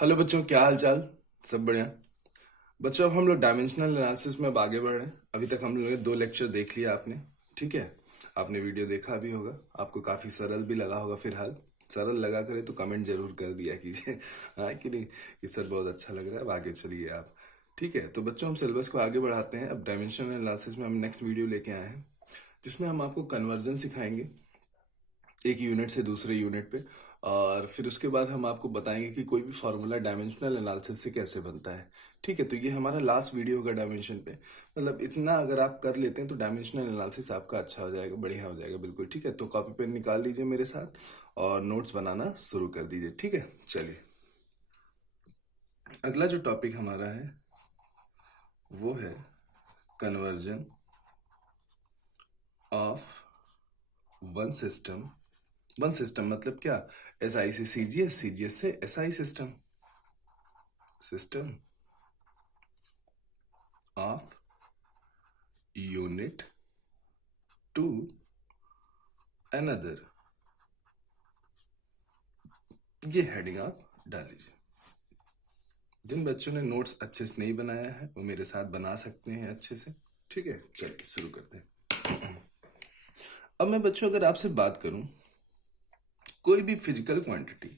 Hello बच्चों, क्या हाल चाल। सब बढ़िया। बच्चों, अब हम लोग डायमेंशनल एनालिसिस में अब आगे बढ़ रहे हैं। अभी तक हम लोग ने 2 लेक्चर देख लिया आपने। ठीक है। आपने वीडियो देखा भी होगा, आपको काफी सरल भी लगा होगा। फिलहाल सरल लगा करे तो कमेंट जरूर कर दिया कीजिए हाँ कि नहीं, कि सर बहुत अच्छा लग रहा है, अब आगे चलिए आप। ठीक है, तो बच्चों हम सिलेबस को आगे बढ़ाते हैं। अब डायमेंशनल एनालिसिस में हम नेक्स्ट वीडियो लेके आए हैं, जिसमें हम आपको कन्वर्जन सिखाएंगे एक यूनिट से दूसरे यूनिट पे। और फिर उसके बाद हम आपको बताएंगे कि कोई भी फार्मूला डायमेंशनल एनालिसिस से कैसे बनता है। ठीक है, तो ये हमारा लास्ट वीडियो होगा डायमेंशन पे। मतलब इतना अगर आप कर लेते हैं तो डायमेंशनल एनालिसिस आपका अच्छा हो जाएगा, बढ़िया हो जाएगा बिल्कुल। ठीक है, तो कॉपी पेन निकाल लीजिए मेरे साथ और नोट्स बनाना शुरू कर दीजिए। ठीक है, चलिए। अगला जो टॉपिक हमारा है वो है conversion of one system. One system मतलब क्या? एस आई से सीजीएस, सीजीएस से S I system. System of unit to another. ये हेडिंग आप डाल लीजिए। जिन बच्चों ने नोट्स अच्छे से नहीं बनाया है वो मेरे साथ बना सकते हैं अच्छे से। ठीक है, चलिए शुरू करते हैं। अब मैं बच्चों अगर आपसे बात करूं, कोई भी फिजिकल क्वांटिटी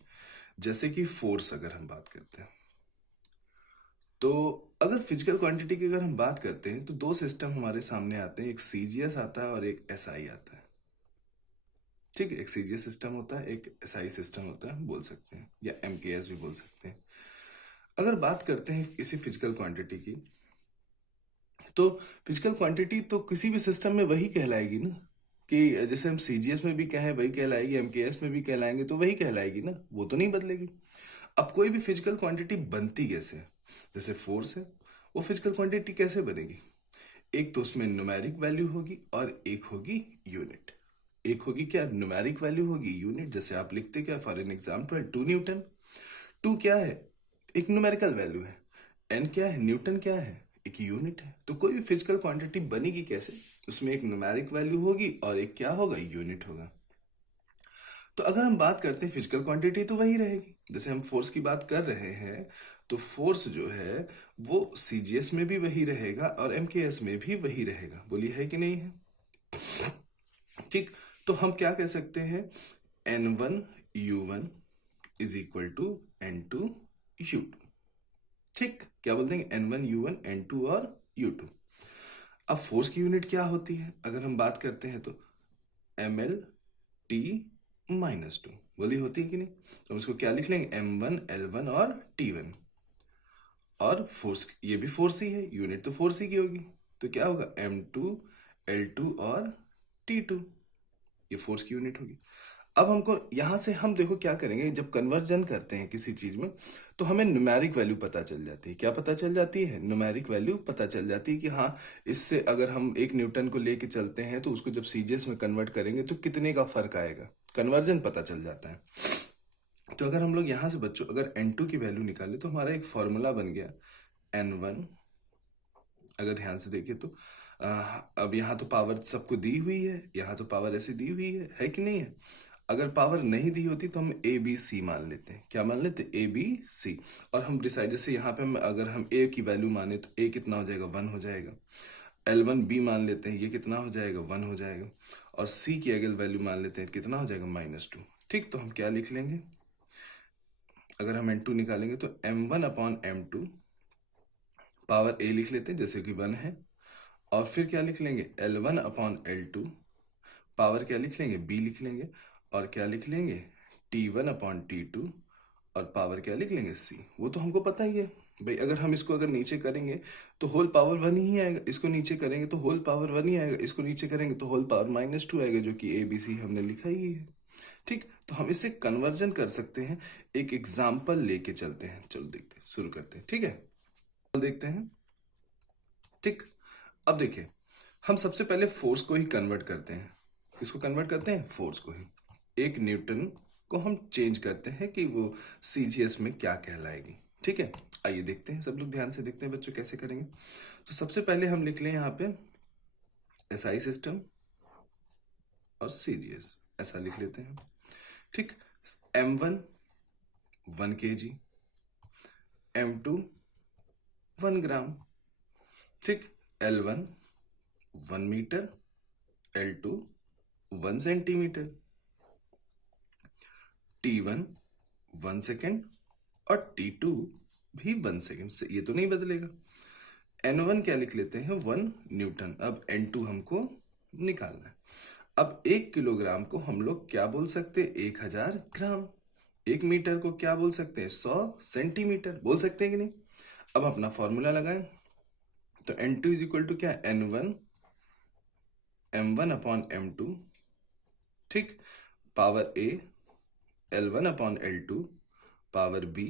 जैसे कि फोर्स अगर हम बात करते हैं, तो अगर फिजिकल क्वांटिटी की अगर हम बात करते हैं तो 2 सिस्टम हमारे सामने आते हैं। एक सीजीएस आता है और एक एसआई आता है। ठीक है, एक सीजीएस सिस्टम होता है, एक एसआई सिस्टम होता है, बोल सकते हैं, या एमकेएस भी बोल सकते हैं। अगर बात करते हैं इसी फिजिकल क्वांटिटी की, तो फिजिकल क्वांटिटी तो किसी भी सिस्टम में वही कहलाएगी ना। कि जैसे हम सीजीएस में भी कहें वही कहलाएगी, एमकेएस में भी कहलाएंगे तो वही कहलाएगी ना, वो तो नहीं बदलेगी। अब कोई भी फिजिकल क्वांटिटी बनती कैसे है? जैसे फोर्स है, वो फिजिकल क्वांटिटी कैसे बनेगी? एक तो उसमें न्यूमेरिक वैल्यू होगी और एक होगी यूनिट। एक होगी क्या? न्यूमेरिक वैल्यू होगी, यूनिट जैसे आप लिखते क्या, फॉर एन एग्जाम्पल 2 न्यूटन। 2 क्या है? एक न्यूमेरिकल वैल्यू है। एन क्या है? न्यूटन क्या है? एक यूनिट है। तो कोई भी फिजिकल क्वांटिटी बनेगी कैसे? उसमें एक न्यूमेरिक वैल्यू होगी और एक क्या होगा? यूनिट होगा। तो अगर हम बात करते हैं फिजिकल क्वांटिटी तो वही रहेगी। जैसे हम फोर्स की बात कर रहे हैं, तो फोर्स जो है वो सीजीएस में भी वही रहेगा और एमकेएस में भी वही रहेगा। बोलिए है कि नहीं है? ठीक। तो हम क्या कह सकते हैं? N1 U1 is equal to N2 U2। ठीक, क्या बोलते हैं? N1 U1, N2 और U2। अब फोर्स की यूनिट क्या होती है अगर हम बात करते हैं तो? ML T-2 बोली होती है कि नहीं? तो हम इसको क्या लिख लेंगे? M1 L1 और T1। और फोर्स, ये भी फोर्स ही है, यूनिट तो फोर्स ही की होगी। तो क्या होगा? M2 L2 और T2। ये फोर्स की यूनिट होगी। अब हमको यहां से हम देखो क्या करेंगे, जब कन्वर्जन करते हैं किसी चीज में तो हमें न्यूमेरिक वैल्यू पता चल जाती है। क्या पता चल जाती है? न्यूमेरिक वैल्यू पता चल जाती है कि हाँ, इससे अगर हम 1 न्यूटन को लेके चलते हैं तो उसको जब सीजीएस में कन्वर्ट करेंगे तो कितने का फर्क आएगा, कन्वर्जन पता चल जाता है। तो अगर हम लोग यहाँ से बच्चों अगर N2 की वैल्यू निकाले तो हमारा एक फॉर्मूला बन गया N1। अगर ध्यान से देखिए तो अब यहाँ तो पावर सबको दी हुई है, यहाँ तो पावर ऐसे दी हुई है कि नहीं है? अगर पावर नहीं दी होती तो हम ए बी सी मान लेते हैं। क्या मान लेते? A B C. और हम डिसाइड, जैसे यहाँ पे हम अगर हम ए की वैल्यू माने तो ए कितना हो जाएगा? 1 हो जाएगा। L1 B मान लेते हैं, ये कितना हो जाएगा? 1 हो जाएगा। और सी की अगर वैल्यू मान लेते हैं कितना हो जाएगा? -2। ठीक, तो हम क्या लिख लेंगे? अगर हम N2 निकालेंगे तो M1/M2, पावर ए लिख लेते हैं जैसे कि 1 है। और फिर क्या लिख लेंगे? L1/L2, पावर क्या लिख लेंगे? बी लिख लेंगे। और क्या लिख लेंगे? T1/T2, और पावर क्या लिख लेंगे? सी। वो तो हमको पता ही है भाई। अगर हम इसको अगर नीचे करेंगे तो होल पावर 1 ही आएगा, इसको नीचे करेंगे तो होल पावर 1 ही आएगा, इसको नीचे करेंगे तो होल पावर -2 आएगा, जो कि ए बी सी हमने लिखा ही है। ठीक, तो हम इसे कन्वर्जन कर सकते हैं। एक एग्जाम्पल लेके चलते हैं, चलो देखते हैं, शुरू करते हैं। ठीक है, देखते हैं। ठीक, अब देखिए, हम सबसे पहले फोर्स को ही कन्वर्ट करते हैं। किसको कन्वर्ट करते हैं? फोर्स को ही। 1 न्यूटन को हम चेंज करते हैं कि वो सीजीएस में क्या कहलाएगी। ठीक है, आइए देखते हैं, सब लोग ध्यान से देखते हैं बच्चों कैसे करेंगे। तो सबसे पहले हम लिख लें यहाँ पे एसआई सिस्टम और सीजीएस, ऐसा लिख लेते हैं। ठीक, M1 1 kg, m2 1 ग्राम, ठीक। L1 1 metre, L2 1 centimetre, T1 1 second और T2 भी 1 सेकेंड से, ये तो नहीं बदलेगा। N1 क्या लिख लेते हैं, 1 न्यूटन। अब N2 हमको निकालना है। अब 1 किलोग्राम को हम लोग क्या बोल सकते हैं, 1000 ग्राम। 1 मीटर को क्या बोल सकते हैं, 100 सेंटीमीटर बोल सकते हैं कि नहीं। अब अपना फॉर्मूला लगाएं, तो N2 इज इक्वल टू क्या, N1 M1 अपॉन M2, ठीक, power A, L1 upon L2 power B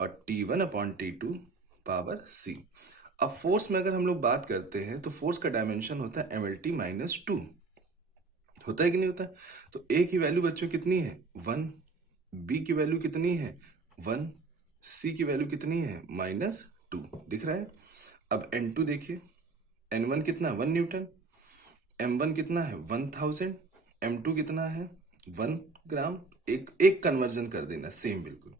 और T1 upon T2 power C। अब फोर्स में अगर हम लोग बात करते हैं तो फोर्स का डायमेंशन होता है MLT-2, होता है कि नहीं होता है। तो A की वैल्यू बच्चों कितनी है, 1, B की वैल्यू कितनी है, 1, C की वैल्यू कितनी है, -2, दिख रहा है। अब N2 देखिए, N1 कितना, 1 न्यूटन, M1 कितना है, 1000, M2 कितना है, 1 ग्राम। एक एक कन्वर्जन कर देना सेम बिल्कुल।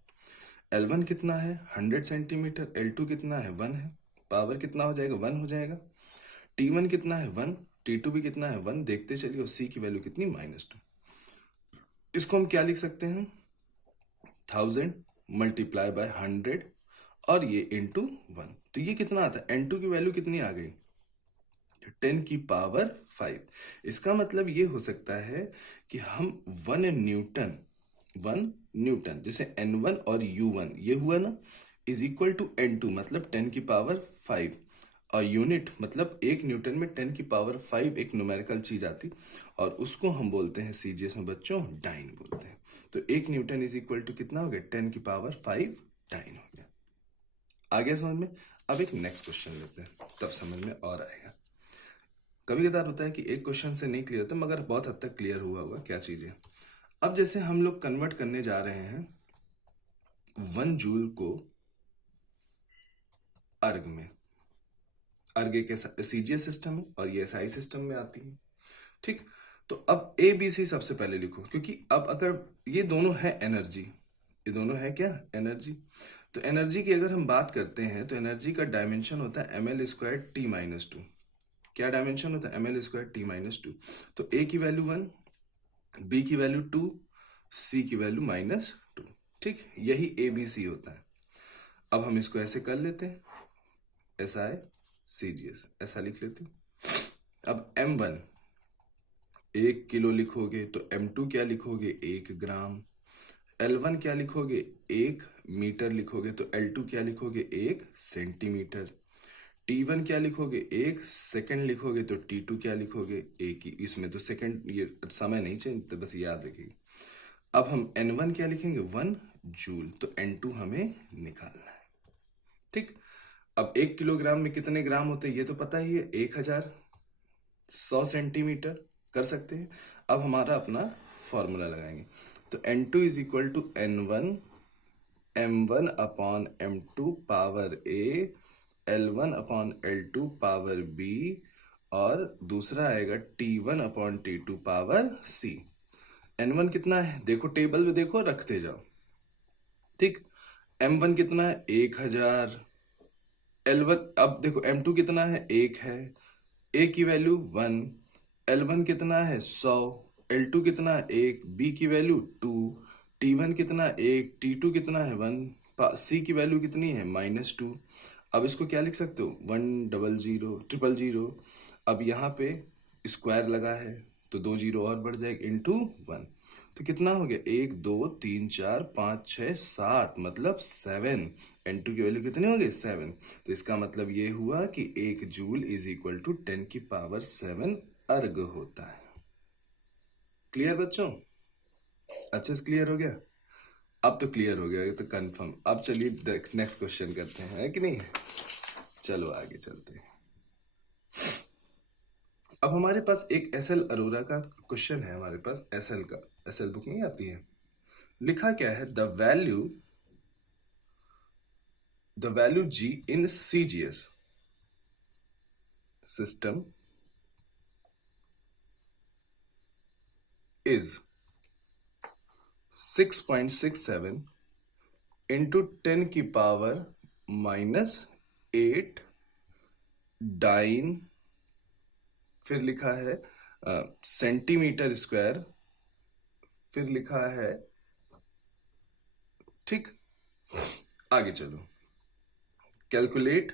L1 कितना है, 100 सेंटीमीटर, L2 कितना है, 1 है, पावर कितना हो जाएगा, 1 हो जाएगा। T1 कितना है, 1, T2 भी कितना है, 1, देखते चलिए। और C की वैल्यू कितनी, -2। इसको हम क्या लिख सकते हैं, 1000 मल्टीप्लाई बाय 100 और ये इंटू 1। तो ये कितना आता है, N2 की वैल्यू कितनी आ गई, 10⁵। इसका मतलब ये हो सकता है कि हम 1 न्यूटन जैसे N1 और U1 ये हुआ ना, इज इक्वल टू N2 मतलब 10⁵। और यूनिट मतलब 1 न्यूटन में 10⁵ एक न्यूमेरिकल चीज आती, और उसको हम बोलते हैं सीजीएस में बच्चों डाइन बोलते हैं। तो 1 न्यूटन इज इक्वल टू कितना हो गया, 10⁵ डाइन हो गया। आगे समझ में। अब एक नेक्स्ट क्वेश्चन लेते हैं, तब समझ में और आएगा। कभी कदार होता है कि एक क्वेश्चन से नहीं क्लियर होता, मगर बहुत हद तक क्लियर हुआ होगा क्या चीज है। अब जैसे हम लोग कन्वर्ट करने जा रहे हैं 1 जूल को अर्ग में। अर्ग एक सीजीएस सिस्टम है और ये एसआई सिस्टम में आती है, ठीक। तो अब ए बी सी सबसे पहले लिखो, क्योंकि अब अगर ये दोनों है एनर्जी, ये दोनों है क्या, एनर्जी। तो एनर्जी की अगर हम बात करते हैं तो एनर्जी का डायमेंशन होता है ml²T-2। क्या डायमेंशन होता है, ml²T-2। तो ए की वैल्यू 1, बी की वैल्यू 2, सी की वैल्यू -2, ठीक। यही ए बी सी होता है। अब हम इसको ऐसे कर लेते हैं, SI CGS ऐसा लिख लेते हैं। अब M1 1 किलो लिखोगे तो M2 क्या लिखोगे, 1 ग्राम। L1 क्या लिखोगे, 1 मीटर लिखोगे तो L2 क्या लिखोगे, 1 सेंटीमीटर। T1 क्या लिखोगे, 1 सेकंड लिखोगे तो T2 क्या लिखोगे, एक ही। इसमें तो सेकंड ये समय नहीं चेंज, तो बस याद रखिए। अब हम N1 क्या लिखेंगे, 1 जूल। तो N2 हमें निकालना है, ठीक। अब 1 किलोग्राम में कितने ग्राम होते हैं ये तो पता ही है, 1000, 100 सेंटीमीटर कर सकते हैं। अब हमारा अपना फॉर्मूला लगाएंगे, तो N2 is equal to N1 M1 upon M2 power A, L1 upon L2 power B, और दूसरा आएगा T1 upon T2 power C। N1 कितना है, देखो टेबल में देखो, रखते जाओ, ठीक। M1 कितना है, 1000। L1 अब देखो M2 कितना है, 1 है, A की वैल्यू 1, L1 कितना है, 100, L2 कितना है, 1, B की वैल्यू 2, T1 कितना है, 1, T2 कितना है, 1, C की वैल्यू कितनी है, -2। अब इसको क्या लिख सकते हो, 1000000। अब यहाँ पे स्क्वायर लगा है तो 2 जीरो और बढ़ जाएगा, ×1। तो कितना हो गया, 1 2 3 4 5 6 7, मतलब 7। N2 की वैल्यू कितनी हो गई, 7। तो इसका मतलब ये हुआ कि 1 जूल इज इक्वल टू 10⁵ अर्ग होता है। क्लियर बच्चों, अच्छे से क्लियर हो गया। अब तो क्लियर हो गया, ये तो कंफर्म। अब चलिए नेक्स्ट क्वेश्चन करते हैं, है कि नहीं। चलो आगे चलते हैं। अब हमारे पास एक SL अरोरा का क्वेश्चन है, हमारे पास SL का, SL बुक नहीं आती है। लिखा क्या है, the value G in CGS system is 6.67 into 10 की पावर -8 डाइन, फिर लिखा है सेंटीमीटर स्क्वायर, फिर लिखा है, ठीक। आगे चलो, कैलकुलेट,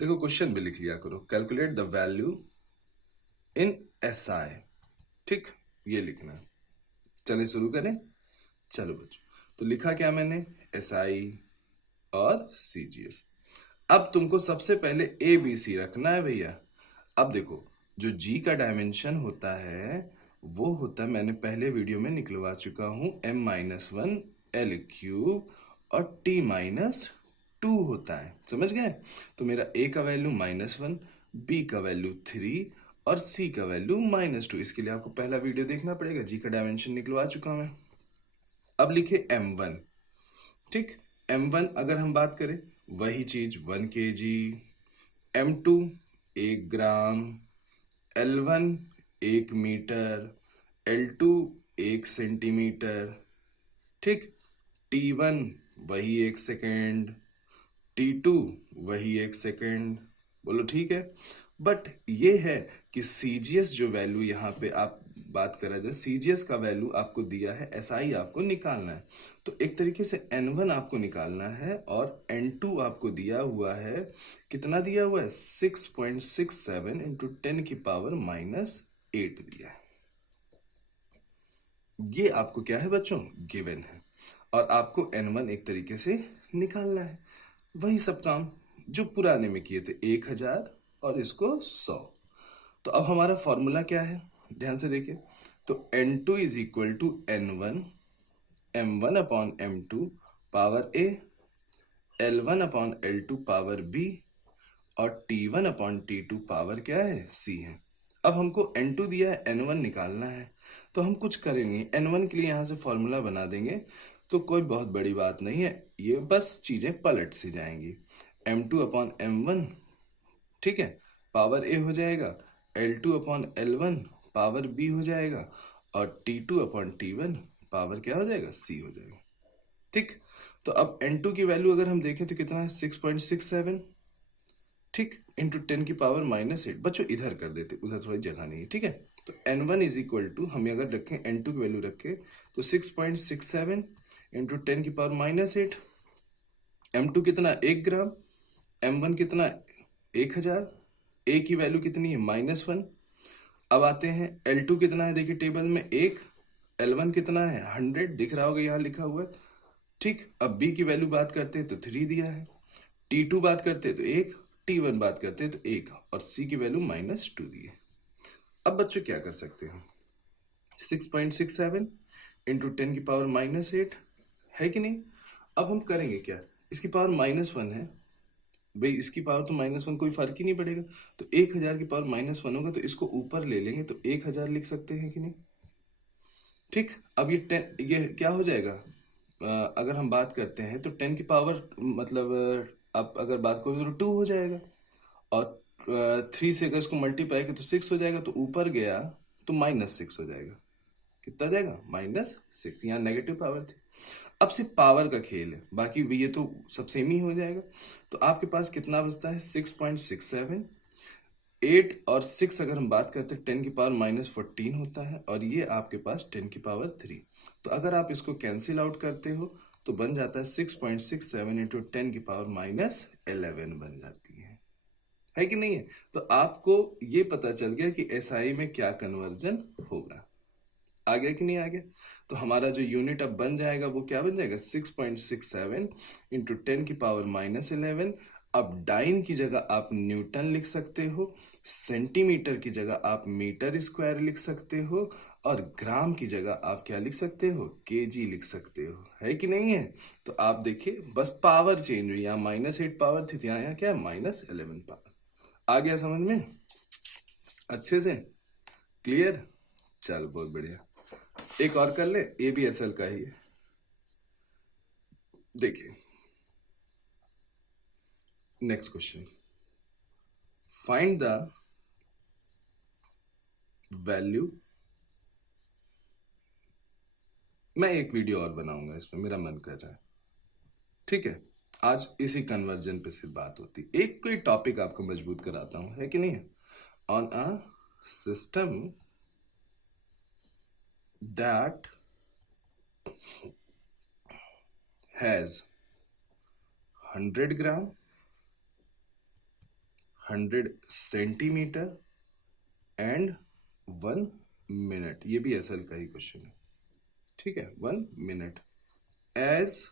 देखो क्वेश्चन भी लिख लिया करो, calculate the value in SI, ठीक, ये लिखना है। चलिए शुरू करें। चलो बच्चों, तो लिखा क्या मैंने, SI और CGS। अब तुमको सबसे पहले ABC रखना है भैया। अब देखो, जो G का डायमेंशन होता है वो होता है, मैंने पहले वीडियो में निकलवा चुका हूं, M-1 L³ और T-2 होता है, समझ गए। तो मेरा A का वैल्यू -1, B का वैल्यू 3 और C का वैल्यू -2। इसके लिए आपको पहला वीडियो देखना पड़ेगा, G का डायमेंशन निकलवा चुका मैं। अब लिखे M1, ठीक। M1 अगर हम बात करें, वही चीज 1 kg, M2 1 ग्राम, L1 1 मीटर, L2 1 सेंटीमीटर, ठीक। T1 वही 1 सेकेंड, T2 वही 1 सेकेंड, बोलो ठीक है। बट ये है कि CGS जो वैल्यू यहाँ पे आप बात करा जाए, CGS का वैल्यू आपको दिया है, SI आपको निकालना है। तो एक तरीके से N1 आपको निकालना है और N2 आपको दिया हुआ है, कितना दिया हुआ है, 6.67 इंटू 10 की पावर -8 दिया है। ये आपको क्या है बच्चों, गिवन है, और आपको N1 एक तरीके से निकालना है। वही सब काम जो पुराने में किए थे, 1000 और इसको 100। तो अब हमारा फॉर्मूला क्या है, ध्यान से देखिए। तो N2 is equal to N1 M1 upon M2 power A, L1 upon L2 power B और T1 अपॉन T2 पावर क्या है, C है। अब हमको N2 दिया है, N1 निकालना है। तो हम कुछ करेंगे, N1 के लिए यहां से फॉर्मूला बना देंगे, तो कोई बहुत बड़ी बात नहीं है, ये बस चीजें पलट सी जाएंगी। M2 अपॉन M1, ठीक है, पावर A हो जाएगा, L2 upon L1 power B हो जाएगा और T2 अपॉन T1 पावर क्या हो जाएगा, C हो जाएगा, ठीक। तो अब N2 की वैल्यू अगर हम देखें तो कितना है, 6.67, ठीक, इंटू 10 की पावर -8। बच्चों इधर कर देते, उधर थोड़ी जगह नहीं है, ठीक है। तो N1 इज इक्वल टू, हम अगर रखें N2 की वैल्यू रखें तो 6.67 इंटू 10 की पावर -8। M2 कितना, 1 ग्राम, M1 कितना, 1000, A की वैल्यू कितनी है, -1। अब आते हैं L2 कितना है, देखिए टेबल में 1, L1 कितना है, 100, दिख रहा होगा यहाँ लिखा हुआ है, ठीक। अब B की वैल्यू बात करते हैं तो 3 दिया है, T2 बात करते हैं तो 1, T1 बात करते हैं तो 1 और C की वैल्यू -2 दी है। अब बच्चों क्या कर सकते हैं, 6.67 इंटू 10 की पावर -8 है कि नहीं। अब हम करेंगे क्या, इसकी पावर -1 है भाई, इसकी पावर तो -1, कोई फर्क ही नहीं पड़ेगा। तो 1000 की पावर -1 होगा तो इसको ऊपर ले लेंगे तो 1000 लिख सकते हैं कि नहीं, ठीक। अब ये 10, ये क्या हो जाएगा, अगर हम बात करते हैं तो 10 की पावर मतलब आप अगर बात करो तो 2 हो जाएगा, और 3 से अगर इसको मल्टीप्लाई करें तो 6 हो जाएगा, तो ऊपर गया तो -6 हो जाएगा, कितना जाएगा, -6, यहाँ नेगेटिव पावर थी। अब सिर्फ पावर का खेल है, बाकी ये तो सब सेम ही हो जाएगा। तो आपके पास कितना बचता है, 6.67, 8 और 6 अगर हम बात करते हैं 10 की पावर -14 होता है, और ये आपके पास 10 की पावर 3। तो अगर आप इसको कैंसिल आउट करते हो तो बन जाता है 6.67 इंटू 10 की पावर -11 बन जाती है कि नहीं है। तो आपको ये पता चल गया कि SI में क्या कन्वर्जन होगा, आ गया कि नहीं आ गया। तो हमारा जो यूनिट अब बन जाएगा वो क्या बन जाएगा, 6.67 इंटू 10 की पावर -11। अब डाइन की जगह आप न्यूटन लिख सकते हो, सेंटीमीटर की जगह आप मीटर स्क्वायर लिख सकते हो, और ग्राम की जगह आप क्या लिख सकते हो, केजी लिख सकते हो, है कि नहीं है। तो आप देखिए बस पावर चेंज हुई, यहाँ -8 पावर थी, यहाँ क्या है, -11 पावर। आ गया समझ में अच्छे से, क्लियर। चल बहुत बढ़िया, एक और कर ले, ये भी एसएल का ही है। देखिए next question, find the value, मैं एक वीडियो और बनाऊंगा इसमें, मेरा मन कर रहा है। ठीक है, आज इसी कन्वर्जन पे सिर्फ बात होती। एक कोई टॉपिक आपको मजबूत कराता हूं, है कि नहीं है। On a system that has 100 gram, 100 centimetre and 1 minute, ये भी एसएल का ही क्वेश्चन है। ठीक है, 1 minute as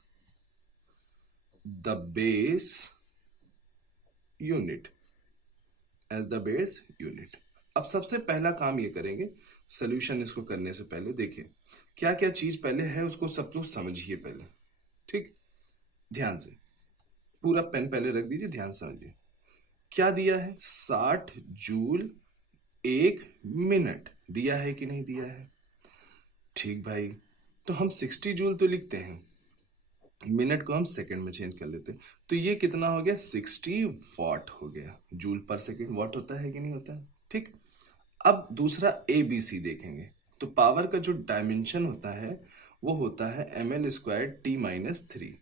the base unit, as the base unit. अब सबसे पहला काम ये करेंगे, सोल्यूशन इसको करने से पहले देखिए क्या क्या चीज पहले है, उसको सब लोग समझिए पहले। ठीक, ध्यान से, पूरा पेन पहले रख दीजिए, ध्यान से समझिए। क्या दिया है, 60 जूल 1 मिनट दिया है कि नहीं दिया है। ठीक भाई, तो हम 60 जूल तो लिखते हैं, मिनट को हम सेकंड में चेंज कर लेते हैं, तो ये कितना हो गया, 60 वॉट हो गया। जूल पर सेकंड वॉट होता है कि नहीं होता है। ठीक, अब दूसरा ए बी सी देखेंगे, तो पावर का जो डायमेंशन होता है वो होता है ml²t-3।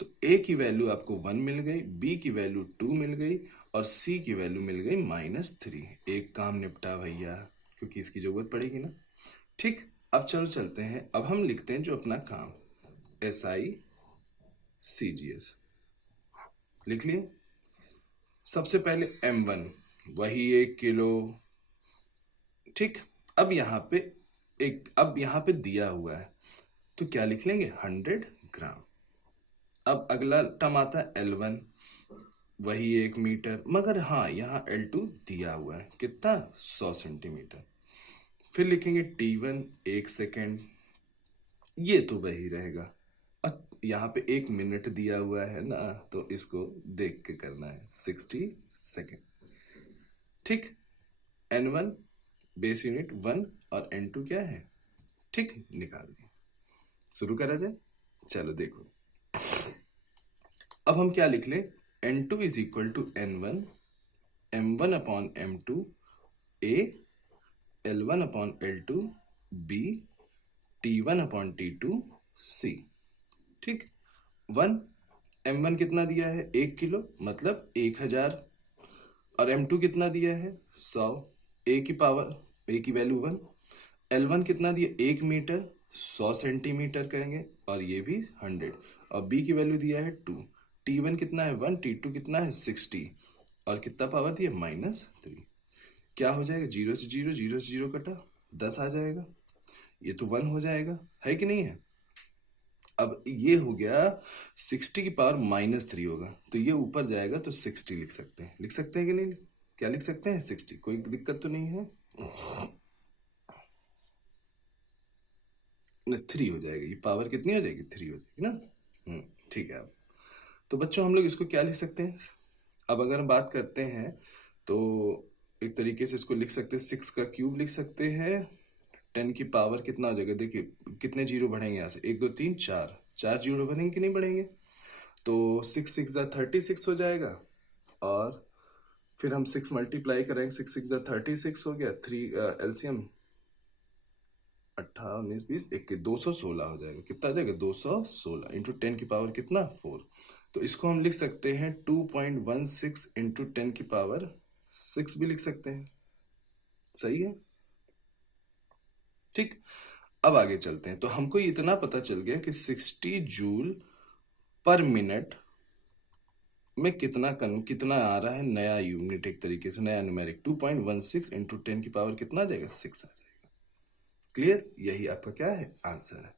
तो ए की वैल्यू आपको 1 मिल गई, बी की वैल्यू 2 मिल गई और सी की वैल्यू मिल गई -3। एक काम निपटा भैया, क्योंकि इसकी जरूरत पड़ेगी ना। ठीक, अब चलो चलते हैं, अब हम लिखते हैं जो अपना काम, SI/CGS लिख लिए। सबसे पहले M1 वही 1 किलो। ठीक, अब यहाँ पे दिया हुआ है तो क्या लिख लेंगे, 100 ग्राम। अब अगला टर्म आता है L1, वही 1 मीटर, मगर हाँ यहाँ L2 दिया हुआ है कितना, 100 सेंटीमीटर। फिर लिखेंगे T1 1 सेकेंड, ये तो वही रहेगा। अब यहाँ पे 1 मिनट दिया हुआ है ना, तो इसको देख के करना है, 60 सेकेंड। ठीक, N1 बेस यूनिट 1 और N2 क्या है। ठीक, निकाल दिए, शुरू करा जाए। चलो देखो, अब हम क्या लिख लें, N2 is equal to N1, M1 upon M2 A, L1 upon L2 B, T1 upon T2 C। ठीक, 1 M1 कितना दिया है, 1 किलो, मतलब 1000, और M2 कितना दिया है, 100। ए की वैल्यू 1। L1 कितना दिया, 1 मीटर, 100 सेंटीमीटर कहेंगे, और ये भी 100, और बी की वैल्यू दिया है 2। T1 कितना है 1, T2 कितना है 60, और कितना पावर दिया, -3। क्या हो जाएगा, 0 से 0, 0 से 0 कटा, 10 आ जाएगा, ये तो 1 हो जाएगा, है कि नहीं है। अब ये हो गया, 60 की पावर -3 होगा, तो ये ऊपर जाएगा तो 60 लिख सकते हैं, लिख सकते हैं कि नहीं, क्या लिख सकते हैं, 60, कोई दिक्कत तो नहीं है। 3 हो जाएगा, ये पावर कितनी हो जाएगी, 3 हो जाएगी ना। ठीक है। अब तो बच्चों हम लोग इसको क्या लिख सकते हैं, अब अगर हम बात करते हैं तो एक तरीके से इसको लिख सकते हैं, 6 का क्यूब लिख सकते हैं। 10 की पावर कितना हो जाएगा, देखिए कितने जीरो बढ़ेंगे यहाँ से, 1 2 3 4, 4 जीरो बढ़ेंगे कि नहीं बढ़ेंगे, तो 6 6 जा 36 हो जाएगा, और फिर हम 6 मल्टीप्लाई करेंगे, 6 6 जा 36 हो गया, 3 एलसीएम 18 19 20 21, 216 हो जाएगा। कितना आ जाएगा, 216 इंटू 10 की पावर कितना, 4। तो इसको हम लिख सकते हैं 2.16 इंटू 10 की पावर 6 भी लिख सकते हैं, सही है। ठीक, अब आगे चलते हैं, तो हमको इतना पता चल गया कि 60 जूल/मिनट में कितना आ रहा है, नया यूनिट, एक तरीके से नया न्यूमेरिक, 2.16 इंटू 10 की पावर कितना आ जाएगा, 6 आ जाएगा। क्लियर, यही आपका क्या है, आंसर है।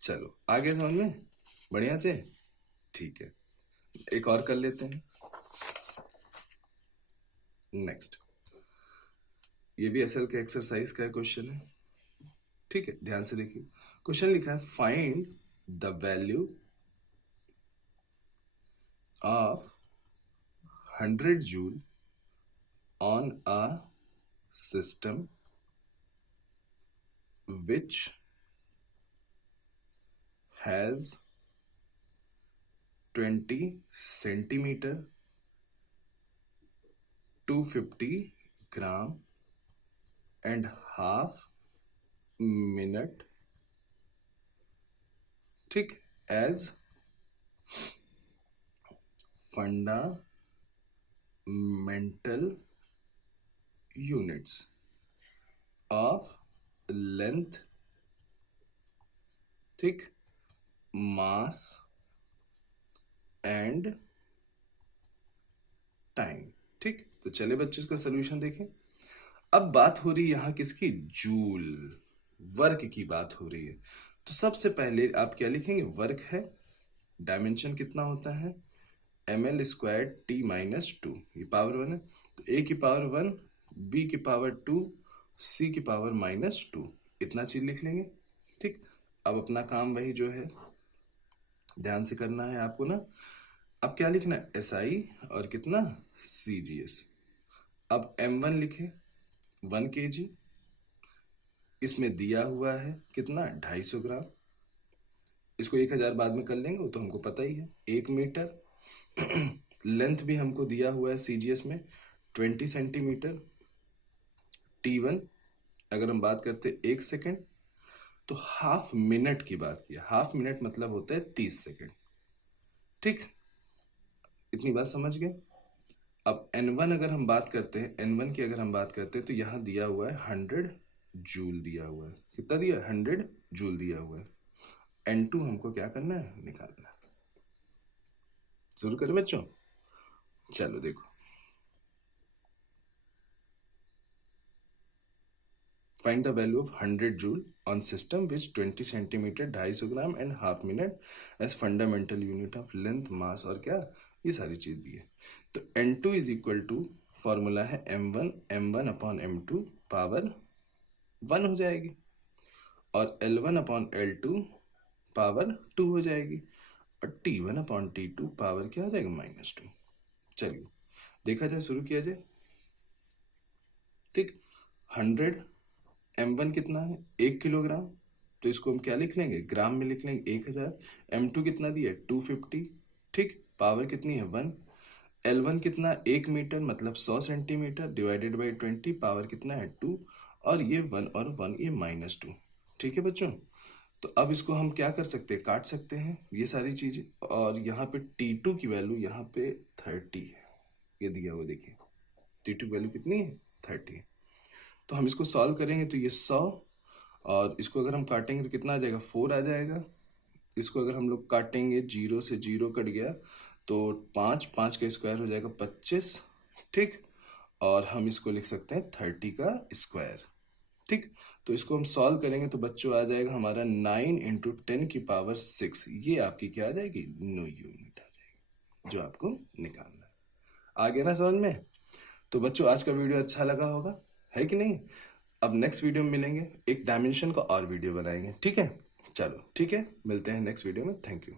चलो आगे समझ में, बढ़िया से। ठीक है, एक और कर लेते हैं, नेक्स्ट। ये भी एसएल के एक्सरसाइज का क्वेश्चन है। ठीक है, ध्यान से देखिए, क्वेश्चन लिखा है, find the value of 100 joule on a system which has 20 centimetre 250 gram and half minute, ठीक, as fundamental units of length, ठीक, मास एंड टाइम। ठीक, तो चले बच्चों इसका सोल्यूशन देखें। अब बात हो रही है यहां किसकी, जूल, वर्क की बात हो रही है। तो सबसे पहले आप क्या लिखेंगे, वर्क है, डायमेंशन कितना होता है, ml² t माइनस 2, ये पावर 1 है, तो a की पावर 1, b की पावर 2, c की पावर माइनस 2, इतना चीज लिख लेंगे। ठीक, अब अपना काम वही जो है ध्यान से करना है आपको ना। अब क्या लिखना है, SI और कितना, CGS। अब M1 लिखे 1 kg, इसमें दिया हुआ है कितना, 250 ग्राम, इसको 1000 बाद में कर लेंगे, वो तो हमको पता ही है। 1 मीटर लेंथ भी हमको दिया हुआ है CGS में 20 सेंटीमीटर। T1 अगर हम बात करते 1 सेकेंड, तो हाफ मिनट की बात किया, हाफ मिनट मतलब होता है 30 सेकेंड। ठीक, इतनी बात समझ गए। अब N1 अगर हम बात करते हैं, N1 की अगर हम बात करते हैं, तो यहां दिया हुआ है 100 जूल दिया हुआ है, कितना दिया है, 100 जूल दिया हुआ है। N2 हमको क्या करना है, निकालना है। शुरू करें बच्चों, चलो देखो, find the value of 100 joule on system which 20 centimetre 250 gram and half minute as fundamental unit of length, mass और क्या, ये सारी चीज दी है। तो N2 is equal to, formula है M1 अपॉन M2 पावर 1 हो जाएगी, और L1 अपॉन L2 पावर 2 हो जाएगी, और T1 अपॉन T2 पावर क्या हो जाएगा, -2। चलिए देखा जाए, शुरू किया जाए। ठीक, 100, M1 कितना है, 1 किलोग्राम, तो इसको हम क्या लिख लेंगे, ग्राम में लिख लेंगे 1000। M2 कितना दिया है, 250, ठीक, पावर कितनी है, 1। L1 कितना, 1 मीटर मतलब 100 सेंटीमीटर, डिवाइडेड बाई 20, पावर कितना है, 2, और ये 1 और 1 ये -2। ठीक है बच्चों, तो अब इसको हम क्या कर सकते हैं, काट सकते हैं ये सारी चीजें, और यहाँ पे T2 की वैल्यू यहाँ पे 30 है, ये दिया हुआ देखिए, T2 की वैल्यू कितनी है, 30। तो हम इसको सॉल्व करेंगे तो ये 100, और इसको अगर हम काटेंगे तो कितना आ जाएगा, 4 आ जाएगा। इसको अगर हम लोग काटेंगे, 0 से 0 कट गया, तो 5 का स्क्वायर हो जाएगा 25, ठीक, और हम इसको लिख सकते हैं 30 का स्क्वायर। ठीक, तो इसको हम सॉल्व करेंगे तो बच्चों आ जाएगा हमारा 9 इंटू 10 की पावर 6, ये आपकी क्या आ जाएगी, नो यूनिट आ जाएगी, जो आपको निकालना है। आ गया ना समझ में। तो बच्चों आज का वीडियो अच्छा लगा होगा, है कि नहीं। अब नेक्स्ट वीडियो में मिलेंगे, एक डायमेंशन का और वीडियो बनाएंगे, ठीक है। चलो ठीक है, मिलते हैं नेक्स्ट वीडियो में, थैंक यू।